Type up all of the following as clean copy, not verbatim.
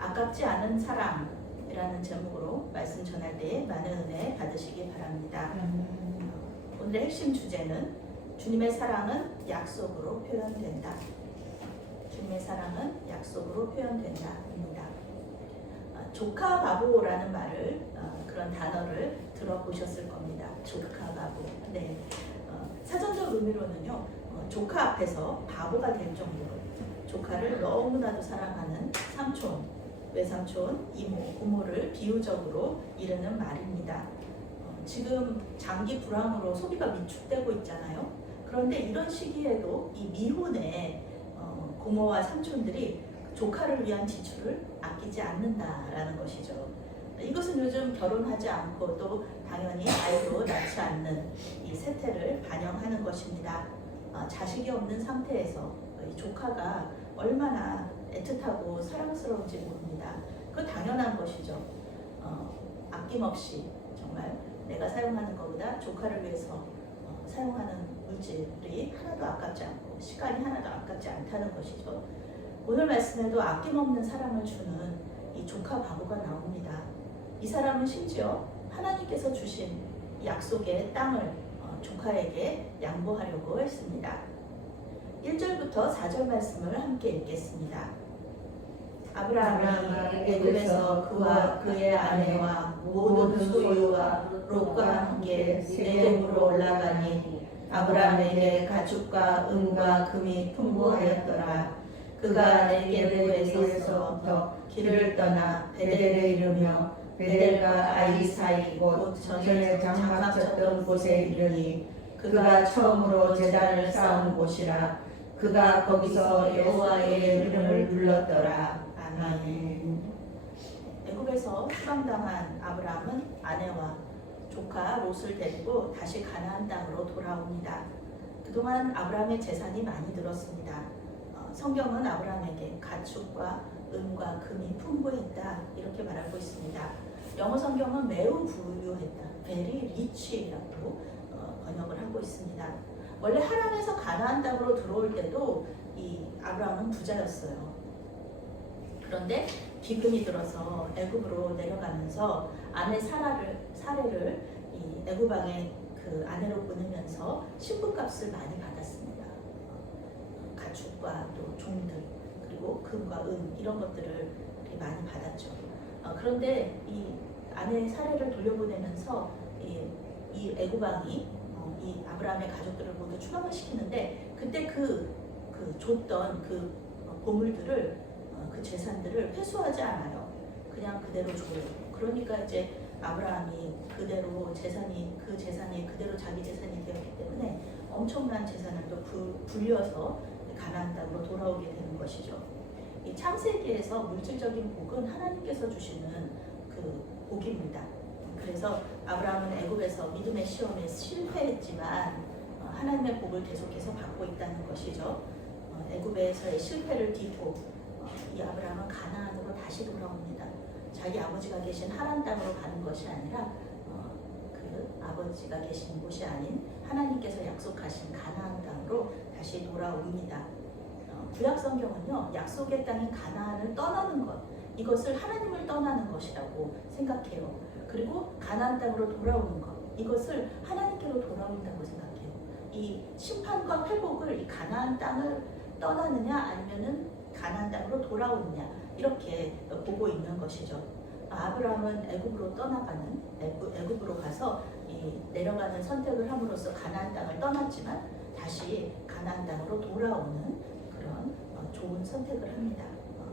아깝지 않은 사랑이라는 제목으로 말씀 전할 때 많은 은혜 받으시기 바랍니다. 오늘의 핵심 주제는 주님의 사랑은 약속으로 표현된다. 주님의 사랑은 약속으로 표현된다입니다. 조카 바보라는 말을 그런 단어를 들어보셨을 겁니다. 조카 바보. 네. 사전적 의미로는요, 조카 앞에서 바보가 될 정도로 조카를 너무나도 사랑하는 삼촌, 외삼촌, 이모, 고모를 비유적으로 이르는 말입니다. 지금 장기 불황으로 소비가 위축되고 있잖아요. 그런데 이런 시기에도 이 미혼의 고모와 삼촌들이 조카를 위한 지출을 아끼지 않는다라는 것이죠. 이것은 요즘 결혼하지 않고 또 당연히 아이도 낳지 않는 이 세태를 반영하는 것입니다. 자식이 없는 상태에서 이 조카가 얼마나 애틋하고 사랑스러운지 모릅니다. 그 당연한 것이죠. 아낌없이 정말 내가 사용하는 것보다 조카를 위해서 사용하는 물질이 하나도 아깝지 않고 시간이 하나도 아깝지 않다는 것이죠. 오늘 말씀에도 아낌없는 사랑을 주는 이 조카 바보가 나옵니다. 이 사람은 심지어 하나님께서 주신 약속의 땅을 조카에게 양보하려고 했습니다. 1절부터 4절 말씀을 함께 읽겠습니다. 아브라함이 애굽에서 그와 그의 아내와 모든 소유와 롯과 함께 세겜으로 올라가니 아브라함에게 가축과 은과 금이 풍부하였더라. 그가 네게브에서부터 길을 떠나 베델에 이르며 베델과 아이 사이 곧 전에 장막쳤던 곳에 이르니 그가 처음으로 제단을 쌓은 곳이라. 그가 거기서 여호와의 이름을 불렀더라. 아멘. 애굽에서 추방당한 아브라함은 아내와 조카 롯을 데리고 다시 가나안 땅으로 돌아옵니다. 그동안 아브라함의 재산이 많이 늘었습니다. 성경은 아브라함에게 가축과 은과 금이 풍부했다 이렇게 말하고 있습니다. 영어 성경은 매우 부유했다, very rich라고 번역을 하고 있습니다. 원래 하란에서 가나안 땅으로 들어올 때도 이 아브라함은 부자였어요. 그런데 기근이 들어서 애굽으로 내려가면서 아내 사례를 이 애굽 왕의 그 아내로 보내면서 신부값을 많이 받았습니다. 가축과 또 종들 그리고 금과 은 이런 것들을 많이 받았죠. 그런데 이 아내 사례를 돌려보내면서 이 애굽 왕이 이 아브라함의 가족들을 모두 추방을 시키는데 그때 그 줬던 그 보물들을 그 재산들을 회수하지 않아요. 그냥 그대로 줘요. 그러니까 이제 아브라함이 그대로 그 재산이 그대로 자기 재산이 되었기 때문에 엄청난 재산을 또 불려서 가나안 땅으로 돌아오게 되는 것이죠. 이 창세기에서 물질적인 복은 하나님께서 주시는 그 복입니다. 그래서 아브라함은 애굽에서 믿음의 시험에 실패했지만 하나님의 복을 계속해서 받고 있다는 것이죠. 애굽에서의 실패를 딛고 이 아브라함은 가나안으로 다시 돌아옵니다. 자기 아버지가 계신 하란 땅으로 가는 것이 아니라 그 아버지가 계신 곳이 아닌 하나님께서 약속하신 가나안 땅으로 다시 돌아옵니다. 구약 성경은요, 약속의 땅인 가나안을 떠나는 것, 이것을 하나님을 떠나는 것이라고 생각해요. 그리고 가나안 땅으로 돌아오는 것, 이것을 하나님께로 돌아온다고 생각해요. 이 심판과 회복을 이 가나안 땅을 떠나느냐 아니면은 가나안 땅으로 돌아오느냐 이렇게 보고 있는 것이죠. 아브라함은 애굽으로 떠나가는 애굽으로 가서 이 내려가는 선택을 함으로써 가나안 땅을 떠났지만 다시 가나안 땅으로 돌아오는 그런 좋은 선택을 합니다.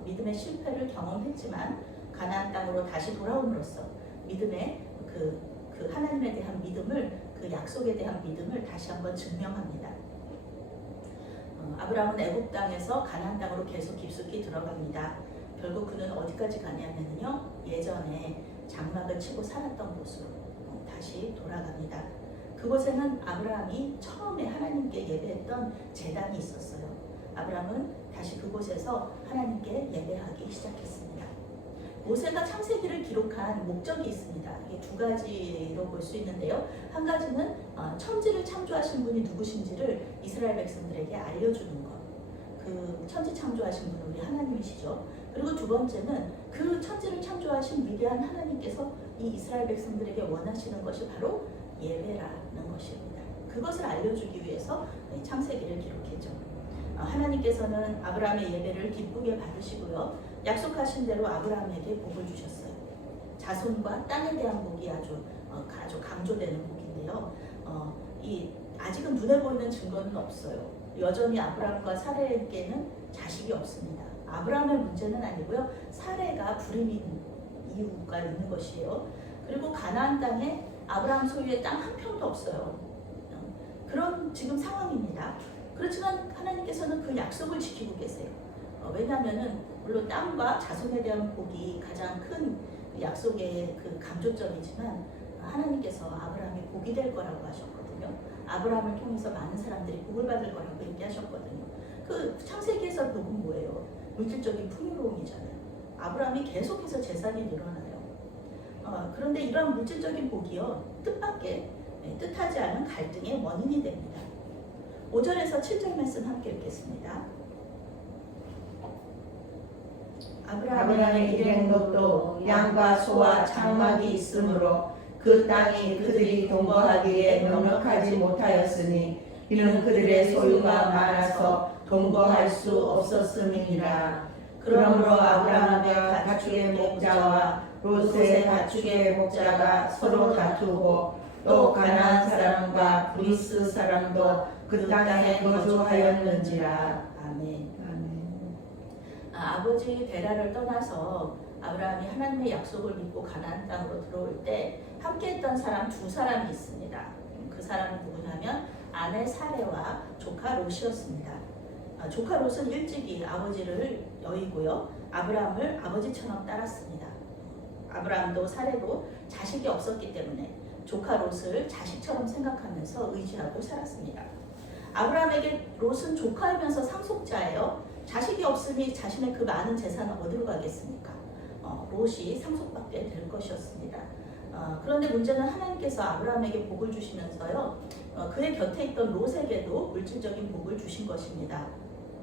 믿음의 실패를 경험했지만 가나안 땅으로 다시 돌아옴으로써 믿음의 그 하나님에 대한 믿음을 그 약속에 대한 믿음을 다시 한번 증명합니다. 아브라함은 애굽 땅에서 가나안 땅으로 계속 깊숙이 들어갑니다. 결국 그는 어디까지 가냐면요, 예전에 장막을 치고 살았던 곳으로 다시 돌아갑니다. 그곳에는 아브라함이 처음에 하나님께 예배했던 제단이 있었어요. 아브라함은 다시 그곳에서 하나님께 예배하기 시작했습니다. 모세가 창세기를 기록한 목적이 있습니다. 이게 두 가지로 볼 수 있는데요. 한 가지는 천지를 창조하신 분이 누구신지를 이스라엘 백성들에게 알려주는 것. 그 천지 창조하신 분은 우리 하나님이시죠. 그리고 두 번째는 그 천지를 창조하신 위대한 하나님께서 이 이스라엘 백성들에게 원하시는 것이 바로 예배라는 것입니다. 그것을 알려주기 위해서 창세기를 기록했죠. 하나님께서는 아브라함의 예배를 기쁘게 받으시고요. 약속하신 대로 아브라함에게 복을 주셨어요. 자손과 땅에 대한 복이 아주 강조되는 복인데요. 아직은 눈에 보이는 증거는 없어요. 여전히 아브라함과 사레에게는 자식이 없습니다. 아브라함의 문제는 아니고요. 사레가 불임인 이유가 있는 것이에요. 그리고 가나안 땅에 아브라함 소유의 땅 한 평도 없어요. 그런 지금 상황입니다. 그렇지만 하나님께서는 그 약속을 지키고 계세요. 왜냐하면은 물론 땅과 자손에 대한 복이 가장 큰 약속의 그 강조점이지만 하나님께서 아브라함이 복이 될 거라고 하셨거든요. 아브라함을 통해서 많은 사람들이 복을 받을 거라고 얘기하셨거든요. 그 창세기에서 복은 뭐예요? 물질적인 풍요로움이잖아요. 아브라함이 계속해서 재산이 늘어나요. 그런데 이러한 물질적인 복이요, 뜻밖의 뜻하지 않은 갈등의 원인이 됩니다. 5절에서 7절 말씀 함께 읽겠습니다. 아브라함의 일행록도 양과 소와 장막이 있으므로 그 땅이 그들이 동거하기에 넉넉하지 못하였으니 이는 그들의 소유가 많아서 동거할 수 없었음이니라. 그러므로 아브라함의 가축의 목자와 롯의 가축의 목자가 서로 다투고 또 가나안 사람과 브리스 사람도 그 땅에 거주하였는지라. 아멘. 아버지 데라를 떠나서 아브라함이 하나님의 약속을 믿고 가나안 땅으로 들어올 때 함께했던 사람 두 사람이 있습니다. 그 사람은 누구냐면 아내 사레와 조카 롯이었습니다. 조카 롯은 일찍이 아버지를 여의고요. 아브라함을 아버지처럼 따랐습니다. 아브라함도 사레도 자식이 없었기 때문에 조카 롯을 자식처럼 생각하면서 의지하고 살았습니다. 아브라함에게 롯은 조카이면서 상속자예요. 자식이 없으니 자신의 그 많은 재산은 어디로 가겠습니까? 롯이 상속받게 될 것이었습니다. 그런데 문제는 하나님께서 아브라함에게 복을 주시면서요, 그의 곁에 있던 롯에게도 물질적인 복을 주신 것입니다.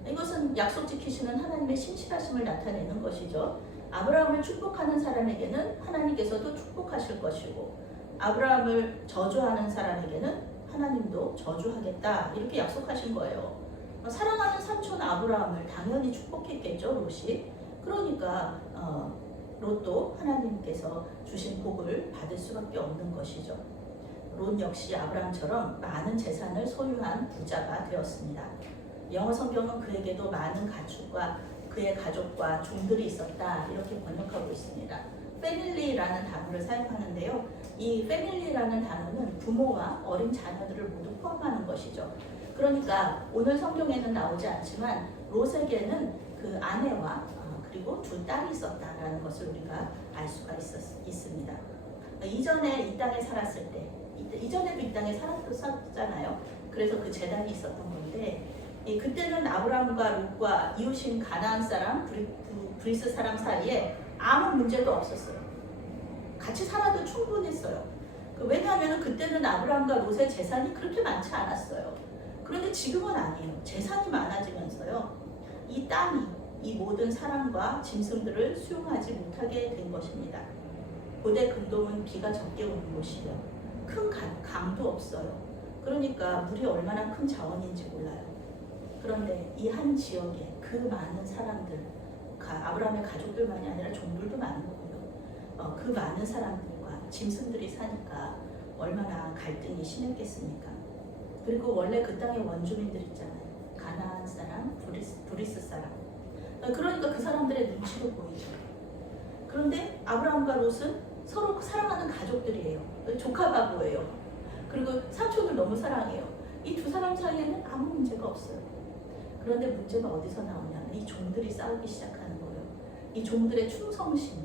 이것은 약속 지키시는 하나님의 신실하심을 나타내는 것이죠. 아브라함을 축복하는 사람에게는 하나님께서도 축복하실 것이고, 아브라함을 저주하는 사람에게는 하나님도 저주하겠다, 이렇게 약속하신 거예요. 사랑하는 삼촌 아브라함을 당연히 축복했겠죠, 롯이. 그러니까 롯도 하나님께서 주신 복을 받을 수밖에 없는 것이죠. 롯 역시 아브라함처럼 많은 재산을 소유한 부자가 되었습니다. 영어 성경은 그에게도 많은 가축과 그의 가족과 종들이 있었다, 이렇게 번역하고 있습니다. 패밀리라는 단어를 사용하는데요. 이 패밀리라는 단어는 부모와 어린 자녀들을 모두 포함하는 것이죠. 그러니까 오늘 성경에는 나오지 않지만 롯에게는 그 아내와 그리고 두 딸이 있었다라는 것을 우리가 알 수가 있습니다. 이전에 이 땅에 살았을 때, 이전에도 이 땅에 살았잖아요. 그래서 그 재단이 있었던 건데, 그때는 아브라함과 롯과 이웃인 가나안 사람, 브리스 사람 사이에 아무 문제도 없었어요. 같이 살아도 충분했어요. 왜냐하면 그때는 아브라함과 롯의 재산이 그렇게 많지 않았어요. 그런데 지금은 아니에요. 재산이 많아지면서요, 이 땅이 이 모든 사람과 짐승들을 수용하지 못하게 된 것입니다. 고대 근동은 비가 적게 오는 곳이에요. 큰 강도 없어요. 그러니까 물이 얼마나 큰 자원인지 몰라요. 그런데 이 한 지역에 그 많은 사람들, 아브라함의 가족들만이 아니라 종들도 많은 거고요. 그 많은 사람들과 짐승들이 사니까 얼마나 갈등이 심했겠습니까? 그리고 원래 그 땅의 원주민들 있잖아요. 가나안 사람, 브리스 사람. 그러니까 그 사람들의 눈치도 보이죠. 그런데 아브라함과 롯은 서로 사랑하는 가족들이에요. 조카바보예요. 그리고 삼촌을 너무 사랑해요. 이 두 사람 사이에는 아무 문제가 없어요. 그런데 문제가 어디서 나오냐면 이 종들이 싸우기 시작하는 거예요. 이 종들의 충성심.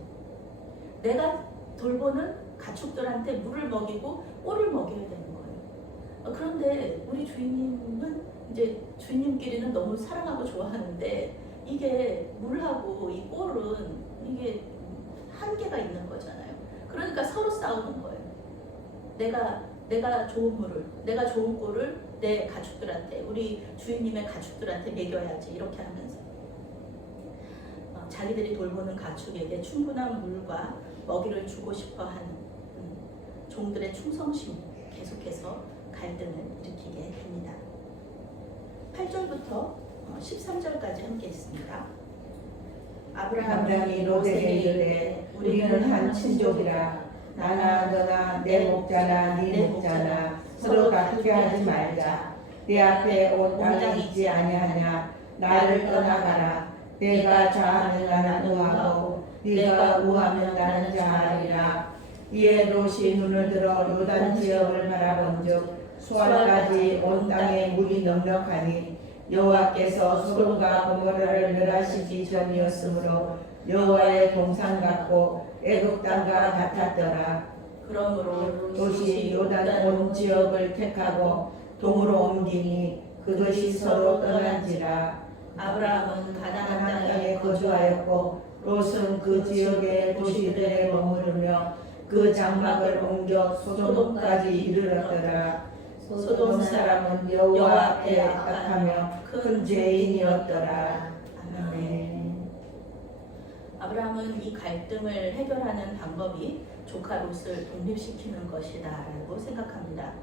내가 돌보는 가축들한테 물을 먹이고 꼴을 먹여야 되는 거예요. 그런데 우리 주인님은 이제 주인님끼리는 너무 사랑하고 좋아하는데 이게 물하고 이 꼴은 이게 한계가 있는 거잖아요. 그러니까 서로 싸우는 거예요. 내가 좋은 물을, 내가 좋은 꼴을 내 가축들한테, 우리 주인님의 가축들한테 먹여야지, 이렇게 하면서. 자기들이 돌보는 가축에게 충분한 물과 먹이를 주고 싶어하는 종들의 충성심이 계속해서 갈등을 일으키게 됩니다. 8절부터 13절까지 함께 있습니다. 아브라함이 롯에게 이르되 우리는 한 친족이라 나나 너나 내 목자나 네 목자나 서로 다투게 하지 말자. 내 앞에 온 땅이 있지 아니하냐. 나를 떠나가라. 내가 좌하면 나는 우하고 네가 우하면 나는 좌하리라. 이에 롯이 눈을 들어 요단 지역을 바라본즉 수알까지 온 땅에 물이 넉넉하니 여호와께서 소돔과 고모라를 멸하시기 전이었으므로 여호와의 동산 같고 애굽 땅과 같았더라. 그러므로 롯이 요단 온 지역을 택하고 동으로 옮기니 그것이 서로 떠난지라. 아브라함은 가나안 가나안 땅에 땅에 거주하였고 롯은 그 지역의 도시들에 머무르며 그 장막을 옮겨 소돔까지 이르렀더라. 소돔 사람은 여호와 앞에 악하며 큰 죄인이었더라. 아멘. 아브라함은 이 갈등을 해결하는 방법이 조카 롯을 독립시키는 것이다라고 생각합니다.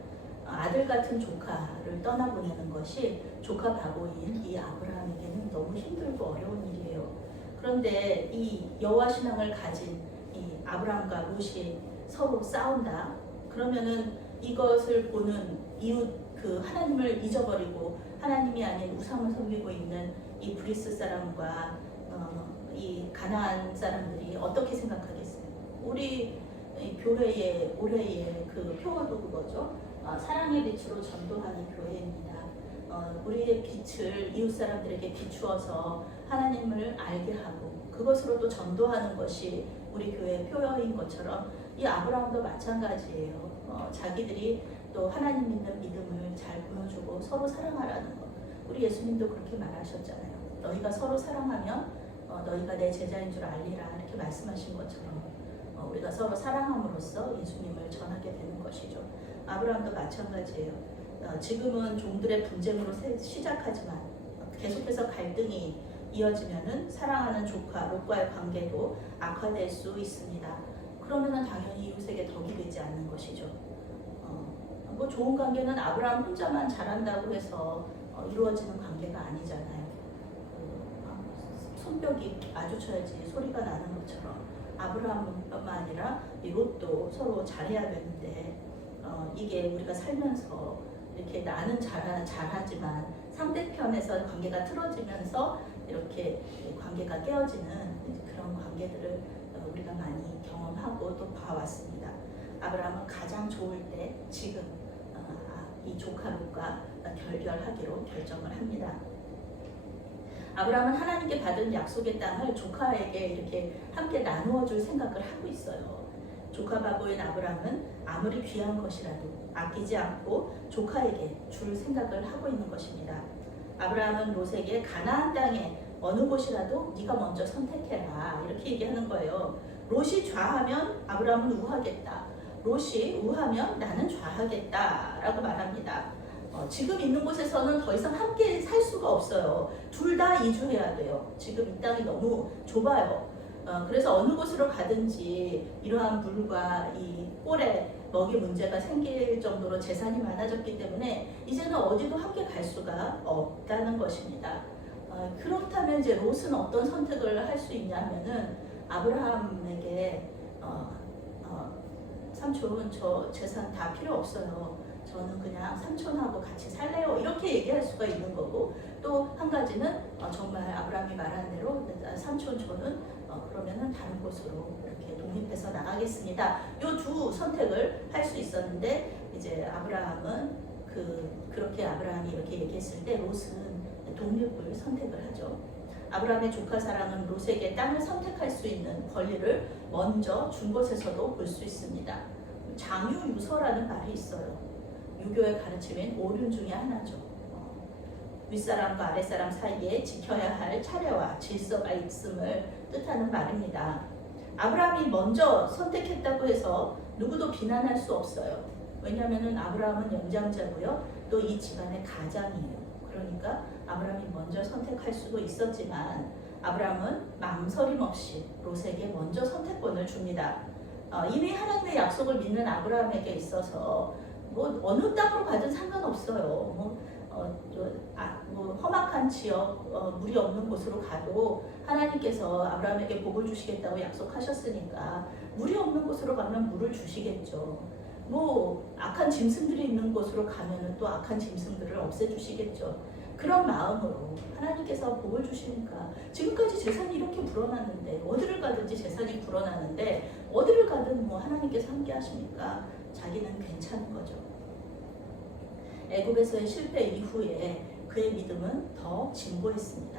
아들 같은 조카를 떠나보내는 것이 조카 바보인 이 아브라함에게는 너무 힘들고 어려운 일이에요. 그런데 이 여호와 신앙을 가진 이 아브라함과 롯이 서로 싸운다. 그러면은 이것을 보는 이웃 그 하나님을 잊어버리고 하나님이 아닌 우상을 섬기고 있는 이 브리스 사람과 이 가나안 사람들이 어떻게 생각하겠어요? 우리 교회의 올해의 그 표어도 그거죠. 사랑의 빛으로 전도하는 교회입니다. 우리의 빛을 이웃 사람들에게 비추어서 하나님을 알게 하고 그것으로 또 전도하는 것이 우리 교회의 표어인 것처럼 이 아브라함도 마찬가지예요. 자기들이 또 하나님 믿는 믿음을 잘 보여주고 서로 사랑하라는 것. 우리 예수님도 그렇게 말하셨잖아요. 너희가 서로 사랑하면 너희가 내 제자인 줄 알리라 이렇게 말씀하신 것처럼 우리가 서로 사랑함으로써 예수님을 전하게 되는 것이죠. 아브라함도 마찬가지예요. 지금은 종들의 분쟁으로 시작하지만 계속해서 갈등이 이어지면은 사랑하는 조카 롯과의 관계도 악화될 수 있습니다. 그러면은 당연히 이웃에게 덕이 되지 않는 것이죠. 뭐 좋은 관계는 아브라함 혼자만 잘한다고 해서 이루어지는 관계가 아니잖아요. 손뼉이 마주쳐야지 소리가 나는 것처럼 아브라함뿐만 아니라 이 롯도 서로 잘해야 되는데 이게 우리가 살면서 이렇게 나는 잘하지만 상대편에서 관계가 틀어지면서 이렇게 관계가 깨어지는 그런 관계들을 우리가 많이 경험하고 또 봐왔습니다. 아브라함은 가장 좋을 때 지금 이 조카 롯과 결별하기로 결정을 합니다. 아브라함은 하나님께 받은 약속의 땅을 조카에게 이렇게 함께 나누어 줄 생각을 하고 있어요. 조카 바보인 아브라함은 아무리 귀한 것이라도 아끼지 않고 조카에게 줄 생각을 하고 있는 것입니다. 아브라함은 롯에게 가나안 땅에 어느 곳이라도 네가 먼저 선택해라 이렇게 얘기하는 거예요. 롯이 좌하면 아브라함은 우하겠다. 롯이 우하면 나는 좌하겠다 라고 말합니다. 지금 있는 곳에서는 더 이상 함께 살 수가 없어요. 둘 다 이주해야 돼요. 지금 이 땅이 너무 좁아요. 그래서 어느 곳으로 가든지 이러한 물과 이 꼴의 먹이 문제가 생길 정도로 재산이 많아졌기 때문에 이제는 어디도 함께 갈 수가 없다는 것입니다. 그렇다면 이제 롯은 어떤 선택을 할 수 있냐면은 아브라함에게 삼촌 저 재산 다 필요 없어요. 저는 그냥 삼촌하고 같이 살래요. 이렇게 얘기할 수가 있는 거고 또 한 가지는 정말 아브라함이 말한 대로 삼촌 저는 그러면은 다른 곳으로 이렇게 독립해서 나가겠습니다. 이 두 선택을 할 수 있었는데 이제 아브라함은 그렇게 아브라함이 이렇게 얘기했을 때 롯은 독립을 선택을 하죠. 아브라함의 조카 사랑은 롯에게 땅을 선택할 수 있는 권리를 먼저 준 것에서도 볼 수 있습니다. 장유유서라는 말이 있어요. 유교의 가르침인 오륜 중에 하나죠. 윗사람과 아랫사람 사이에 지켜야 할 차례와 질서가 있음을 뜻하는 말입니다. 아브라함이 먼저 선택했다고 해서 누구도 비난할 수 없어요. 왜냐하면 아브라함은 연장자고요. 또 이 집안의 가장이에요. 그러니까 아브라함이 먼저 선택할 수도 있었지만 아브라함은 망설임 없이 롯에게 먼저 선택권을 줍니다. 이미 하나님의 약속을 믿는 아브라함에게 있어서 뭐 어느 땅으로 가든 상관없어요. 뭐 험악한 지역, 물이 없는 곳으로 가도 하나님께서 아브라함에게 복을 주시겠다고 약속하셨으니까 물이 없는 곳으로 가면 물을 주시겠죠. 뭐 악한 짐승들이 있는 곳으로 가면은 또 악한 짐승들을 없애주시겠죠. 그런 마음으로 하나님께서 복을 주시니까 지금까지 재산이 이렇게 불어났는데 어디를 가든지 재산이 불어나는데 어디를 가든 뭐 하나님께서 함께 하시니까 자기는 괜찮은 거죠. 애굽에서의 실패 이후에 그의 믿음은 더 진보했습니다.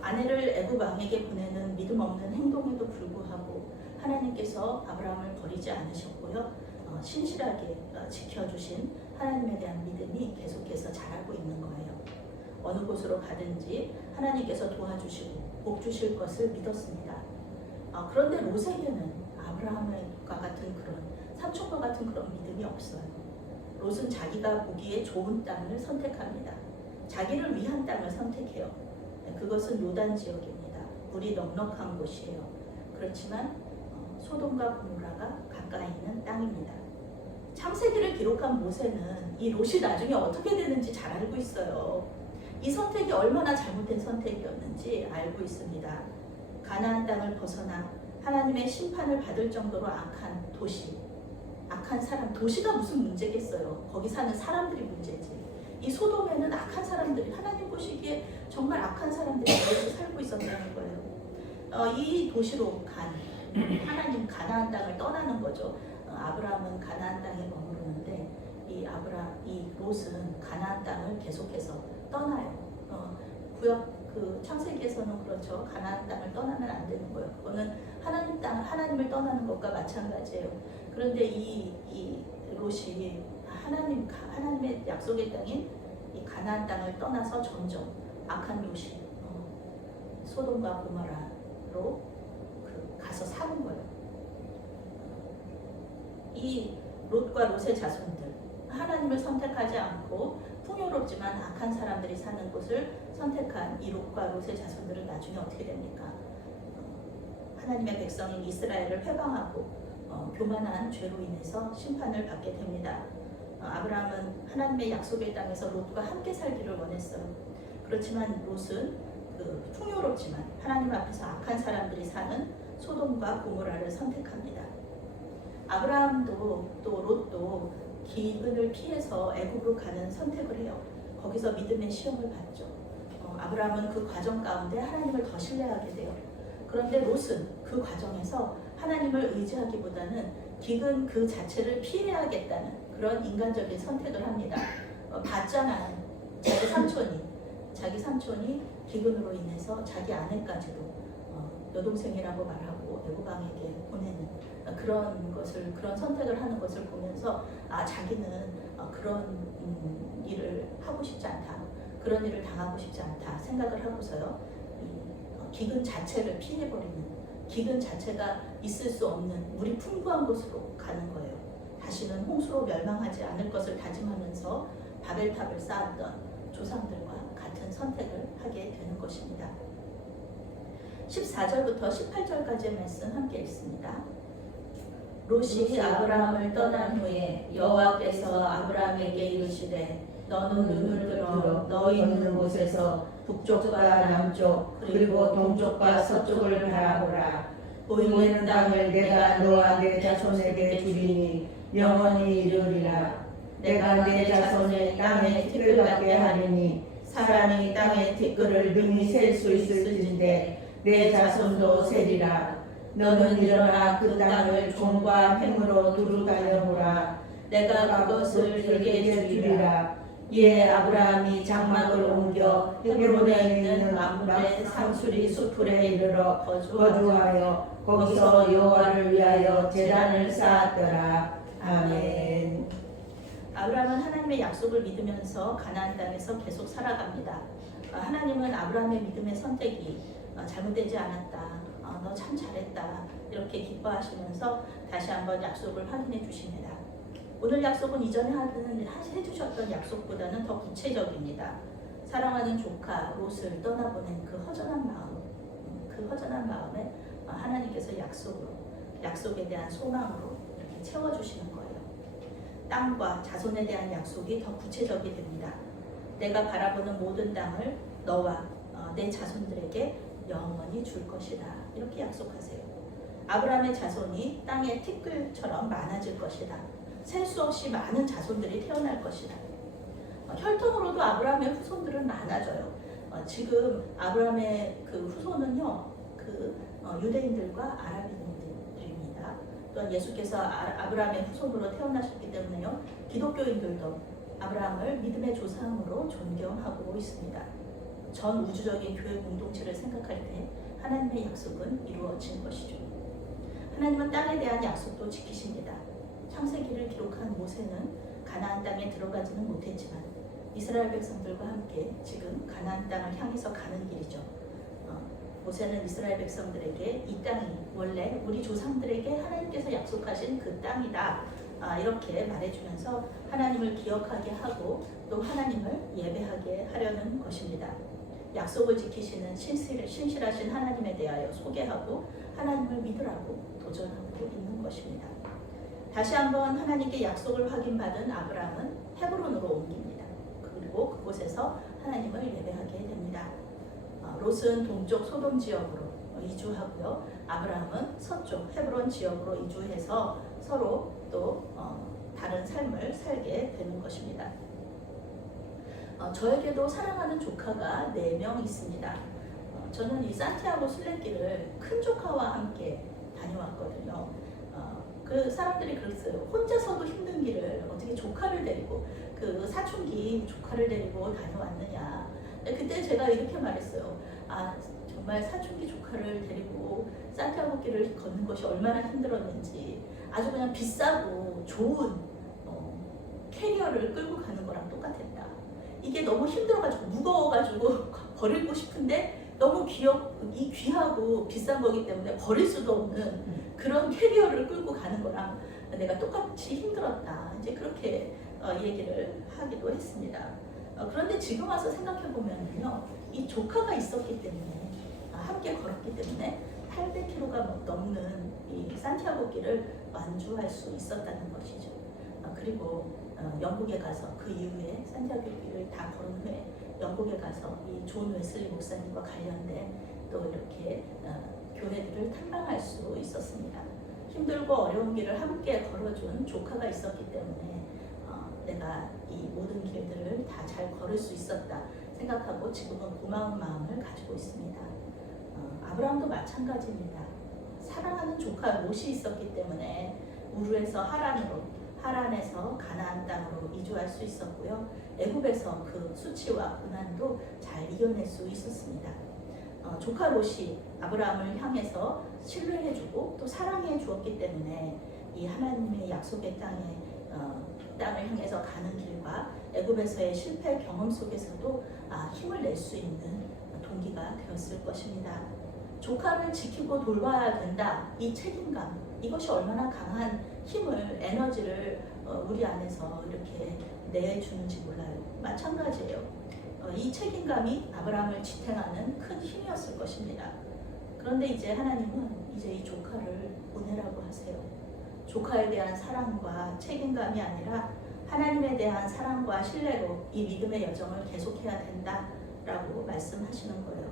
아내를 애굽 왕에게 보내는 믿음 없는 행동에도 불구하고 하나님께서 아브라함을 버리지 않으셨고요. 신실하게 지켜주신 하나님에 대한 믿음이 계속해서 자라고 있는 거예요. 어느 곳으로 가든지 하나님께서 도와주시고 복 주실 것을 믿었습니다. 그런데 롯에게는 아브라함과 같은 그런 삼촌과 같은 그런 믿음이 없어요. 롯은 자기가 보기에 좋은 땅을 선택합니다. 자기를 위한 땅을 선택해요. 그것은 요단 지역입니다. 물이 넉넉한 곳이에요. 그렇지만 소돔과 고모라가 가까이 있는 땅입니다. 창세기를 기록한 모세는 이 롯이 나중에 어떻게 되는지 잘 알고 있어요. 이 선택이 얼마나 잘못된 선택이었는지 알고 있습니다. 가나안 땅을 벗어나 하나님의 심판을 받을 정도로 악한 도시, 악한 사람, 도시가 무슨 문제겠어요. 거기 사는 사람들이 문제지. 이 소돔에는 악한 사람들이, 하나님 보시기에 정말 악한 사람들이 살고 있었다는 거예요. 이 도시로 하나님 가나안 땅을 떠나는 거죠. 아브라함은 가나안 땅에 머무르는데 이 롯은 가나안 땅을 계속해서 떠나요. 창세기에서는 그렇죠. 가나안 땅을 떠나면 안 되는 거예요. 그거는 하나님을 떠나는 것과 마찬가지예요. 그런데 이 롯이 하나님의 약속의 땅인 이 가나안 땅을 떠나서 점점 악한 도시 소돔과 고모라로 가서 사는 거예요. 이 롯과 롯의 자손들, 하나님을 선택하지 않고 풍요롭지만 악한 사람들이 사는 곳을 선택한 이 롯과 롯의 자손들은 나중에 어떻게 됩니까? 하나님의 백성인 이스라엘을 회방하고 교만한 죄로 인해서 심판을 받게 됩니다. 아브라함은 하나님의 약속의 땅에서 롯과 함께 살기를 원했어요. 그렇지만 롯은 풍요롭지만 하나님 앞에서 악한 사람들이 사는 소돔과 고모라를 선택합니다. 아브라함도 또 롯도 기근을 피해서 애굽으로 가는 선택을 해요. 거기서 믿음의 시험을 받죠. 아브라함은 그 과정 가운데 하나님을 더 신뢰하게 돼요. 그런데 롯은 그 과정에서 하나님을 의지하기보다는 기근 그 자체를 피해야겠다는 그런 인간적인 선택을 합니다. 봤잖아요. 자기 삼촌이 기근으로 인해서 자기 아내까지도 여동생이라고 말하고 애굽 왕에게 보내는 그런 선택을 하는 것을 보면서 자기는 그런 일을 하고 싶지 않다. 그런 일을 당하고 싶지 않다 생각을 하고서요. 기근 자체를 피해버리는, 기근 자체가 있을 수 없는 물이 풍부한 곳으로 가는 거예요. 다시는 홍수로 멸망하지 않을 것을 다짐하면서 바벨탑을 쌓았던 조상들과 같은 선택을 하게 되는 것입니다. 14절부터 18절까지의 말씀 함께 읽습니다. 롯이 아브라함을 떠난 후에 여호와께서 아브라함에게 이르시되 너는 눈을 들어 너희 있는 곳에서 북쪽과 남쪽 그리고 동쪽과 서쪽을 바라보라. 보이는 땅을 내가 너와 내 자손에게 주리니 영원히 이르리라. 내가 내 자손을 땅에 티끌같게 하리니 사람이 땅의 티끌을 능히 셀 수 있을진데 내 자손도 세리라. 너는 일어나 그 땅을 종과 햄으로 두루 다녀보라. 내가 그것을 내게 주리라. 이에 아브라함이 장막을 옮겨 헤브론에 있는 mamre 상수리 수풀에 이르러 거주하여 거기서 여호와를 위하여 제단을 쌓았더라. 아멘. 아브라함은 하나님의 약속을 믿으면서 가나안 땅에서 계속 살아갑니다. 하나님은 아브라함의 믿음의 선택이 잘못되지 않았다. 너 참 잘했다. 이렇게 기뻐하시면서 다시 한번 약속을 확인해 주십니다. 오늘 약속은 이전에 해주셨던 약속보다는 더 구체적입니다. 사랑하는 조카 롯을 떠나보낸 그 허전한 마음, 그 허전한 마음에 하나님께서 약속에 대한 소망으로 이렇게 채워주시는 거예요. 땅과 자손에 대한 약속이 더 구체적이 됩니다. 내가 바라보는 모든 땅을 너와 내 자손들에게 영원히 줄 것이다. 이렇게 약속하세요. 아브라함의 자손이 땅의 티끌처럼 많아질 것이다. 셀 수 없이 많은 자손들이 태어날 것이다. 혈통으로도 아브라함의 후손들은 많아져요. 지금 아브라함의 그 후손은요, 유대인들과 아랍인들입니다. 또한 예수께서 아브라함의 후손으로 태어나셨기 때문에요, 기독교인들도 아브라함을 믿음의 조상으로 존경하고 있습니다. 전 우주적인 교회 공동체를 생각할 때 하나님의 약속은 이루어진 것이죠. 하나님은 땅에 대한 약속도 지키십니다. 창세기를 기록한 모세는 가나안 땅에 들어가지는 못했지만 이스라엘 백성들과 함께 지금 가나안 땅을 향해서 가는 길이죠. 모세는 이스라엘 백성들에게 이 땅이 원래 우리 조상들에게 하나님께서 약속하신 그 땅이다, 이렇게 말해주면서 하나님을 기억하게 하고 또 하나님을 예배하게 하려는 것입니다. 약속을 지키시는 신실하신 하나님에 대하여 소개하고 하나님을 믿으라고 도전하고 있는 것입니다. 다시 한번 하나님께 약속을 확인받은 아브라함은 헤브론으로 옮깁니다. 그리고 그곳에서 하나님을 예배하게 됩니다. 롯은 동쪽 소돔 지역으로 이주하고요. 아브라함은 서쪽 헤브론 지역으로 이주해서 서로 또 다른 삶을 살게 되는 것입니다. 저에게도 사랑하는 조카가 4명 있습니다. 저는 이 산티아고 순례길을 큰 조카와 함께 다녀왔거든요. 그 사람들이 그랬어요. 혼자서도 힘든 길을 어떻게 조카를 데리고, 그 사춘기 조카를 데리고 다녀왔느냐. 그때 제가 이렇게 말했어요. 정말 사춘기 조카를 데리고 산티아고 길을 걷는 것이 얼마나 힘들었는지, 아주 그냥 비싸고 좋은 캐리어를 끌고 가는 거랑 똑같았다. 이게 너무 힘들어가지고 무거워가지고 버리고 싶은데 너무 귀하고 비싼 거기 때문에 버릴 수도 없는 그런 캐리어를 끌고 가는 거랑 내가 똑같이 힘들었다. 이제 그렇게 얘기를 하기도 했습니다. 그런데 지금 와서 생각해 보면요, 이 조카가 있었기 때문에, 함께 걸었기 때문에 800km가 넘는 이 산티아고 길을 완주할 수 있었다는 것이죠. 그리고 영국에 가서 그 이후에 산티아고 길을 다 걸은 후에 영국에 가서 이 존 웨슬리 목사님과 관련된 또 이렇게 교회들을 탐방할 수 있었습니다. 힘들고 어려운 길을 함께 걸어준 조카가 있었기 때문에 내가 이 모든 길들을 다 잘 걸을 수 있었다 생각하고 지금은 고마운 마음을 가지고 있습니다. 아브라함도 마찬가지입니다. 사랑하는 조카 롯이 있었기 때문에 우르에서 하란에서 가나안 땅으로 이주할 수 있었고요. 애굽에서 그 수치와 고난도 잘 이겨낼 수 있었습니다. 조카 롯이 아브라함을 향해서 신뢰해주고 또 사랑해 주었기 때문에 이 하나님의 약속의 땅을 향해서 가는 길과 애굽에서의 실패 경험 속에서도 힘을 낼 수 있는 동기가 되었을 것입니다. 조카를 지키고 돌봐야 된다, 이 책임감, 이것이 얼마나 강한 힘을, 에너지를 우리 안에서 이렇게 내주는지 몰라요. 마찬가지예요. 이 책임감이 아브라함을 지탱하는 큰 힘이었을 것입니다. 그런데 이제 하나님은 이제 이 조카를 보내라고 하세요. 조카에 대한 사랑과 책임감이 아니라 하나님에 대한 사랑과 신뢰로 이 믿음의 여정을 계속해야 된다라고 말씀하시는 거예요.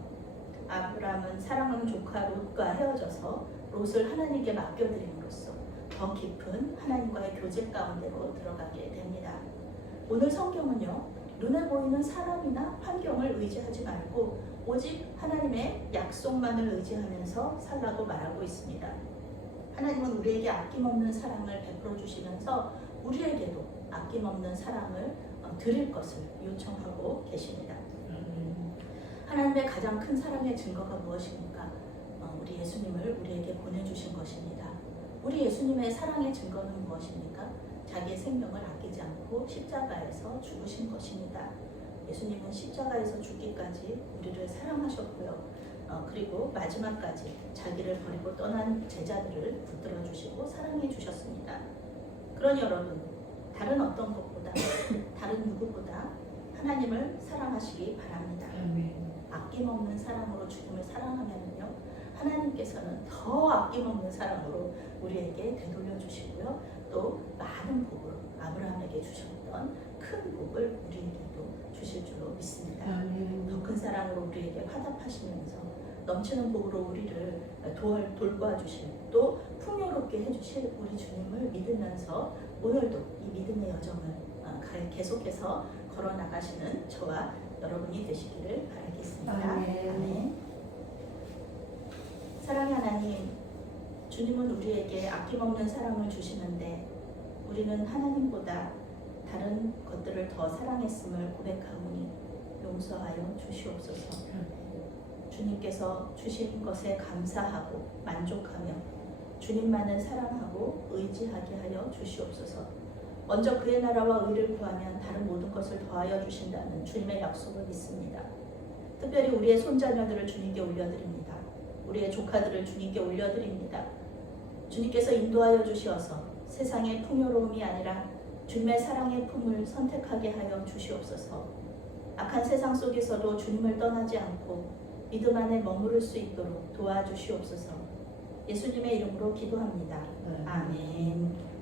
아브라함은 사랑하는 조카 롯과 헤어져서 롯을 하나님께 맡겨드림으로써 더 깊은 하나님과의 교제 가운데로 들어가게 됩니다. 오늘 성경은요, 눈에 보이는 사람이나 환경을 의지하지 말고 오직 하나님의 약속만을 의지하면서 살라고 말하고 있습니다. 하나님은 우리에게 아낌없는 사랑을 베풀어 주시면서 우리에게도 아낌없는 사랑을 드릴 것을 요청하고 계십니다. 하나님의 가장 큰 사랑의 증거가 무엇입니까? 우리 예수님을 우리에게 보내주신 것입니다. 우리 예수님의 사랑의 증거는 무엇입니까? 자기의 생명을 아끼지 않고 십자가에서 죽으신 것입니다. 예수님은 십자가에서 죽기까지 우리를 사랑하셨고요. 그리고 마지막까지 자기를 버리고 떠난 제자들을 붙들어 주시고 사랑해 주셨습니다. 그러니 여러분, 다른 어떤 것보다, 다른 누구보다 하나님을 사랑하시기 바랍니다. 아낌없는 사랑으로 주님을 사랑하면요, 하나님께서는 더 아낌없는 사랑으로 우리에게 되돌려 주시고요. 또 많은 복을 아브라함에게 주셨던 큰 복을 우리에게도 주실 줄로 믿습니다. 더 큰 사랑으로 우리에게 화답하시면서 넘치는 복으로 우리를 돌봐주실 또 풍요롭게 해주실 우리 주님을 믿으면서 오늘도 이 믿음의 여정을 계속해서 걸어나가시는 저와 여러분이 되시기를 바라겠습니다. 아멘. 사랑의 하나님, 주님은 우리에게 아낌없는 사랑을 주시는데 우리는 하나님보다 다른 것들을 더 사랑했음을 고백하오니 용서하여 주시옵소서. 주님께서 주신 것에 감사하고 만족하며 주님만을 사랑하고 의지하게 하여 주시옵소서. 먼저 그의 나라와 의를 구하면 다른 모든 것을 더하여 주신다는 주님의 약속을 믿습니다. 특별히 우리의 손자녀들을 주님께 올려드립니다. 우리의 조카들을 주님께 올려드립니다. 주님께서 인도하여 주시어서 세상의 풍요로움이 아니라 주님의 사랑의 품을 선택하게 하여 주시옵소서. 악한 세상 속에서도 주님을 떠나지 않고 믿음 안에 머무를 수 있도록 도와주시옵소서. 예수님의 이름으로 기도합니다. 아멘.